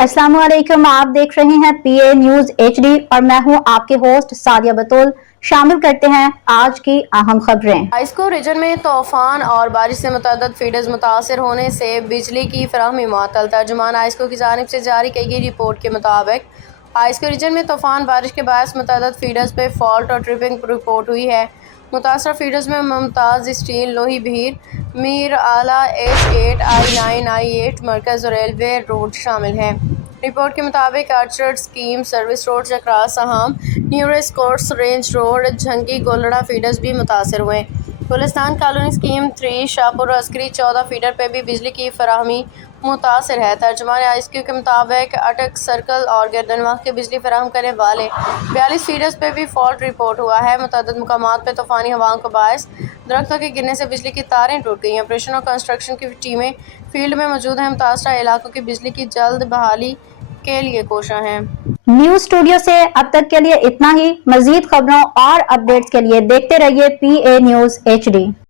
अस्सलाम वालेकुम, आप देख रहे हैं पीए न्यूज एचडी और मैं हूं आपके होस्ट सादिया बतूल। शामिल करते हैं आज की अहम खबरें। आइस्को रीजन में तूफान और बारिश से मुतअद्दिद फीडर्स मुतासर होने से बिजली की फराहमी मुअत्तल। तर्जुमान आइस्को की जानिब से जारी की गई रिपोर्ट के मुताबिक आइस्को रीजन में तूफान बारिश के बायस मुतअद्दिद फीडर्स पे फॉल्ट और ट्रिपिंग रिपोर्ट हुई है। मुतासर फीडर्स में मुमताज़ स्टील, लोही भीर, मीर आला, H8, I9, I8, मरकज़ और रेलवे रोड शामिल हैं। रिपोर्ट के मुताबिक Orchard scheme, service road, Chakra सहाम, new race course, range road, Jhangi Golra feeders भी मुतासर हुए। Gulistan colony scheme 3, Shahpur Askari 14 feeder पर भी बिजली की फराहमी मुतासर है। तर्जुमान आइस्क्यू के मुताबिक अटक सर्कल और गर्दनवाह के बिजली फराहम करने वाले 42 फीडर्स पे भी फॉल्ट रिपोर्ट हुआ है। मुतअद्दिद मुकामात पर तूफ़ानी हवाओं के बायस दरख्तों के गिरने से बिजली की तारें टूट गई हैं। ऑपरेशन और कंस्ट्रक्शन की टीमें फील्ड में मौजूद हैं। मुतासरा इलाकों की बिजली की जल्द बहाली के लिए कोशिश हैं। न्यूज स्टूडियो से अब तक के लिए इतना ही। मजीद खबरों और अपडेट्स के लिए देखते रहिए पीए न्यूज एचडी।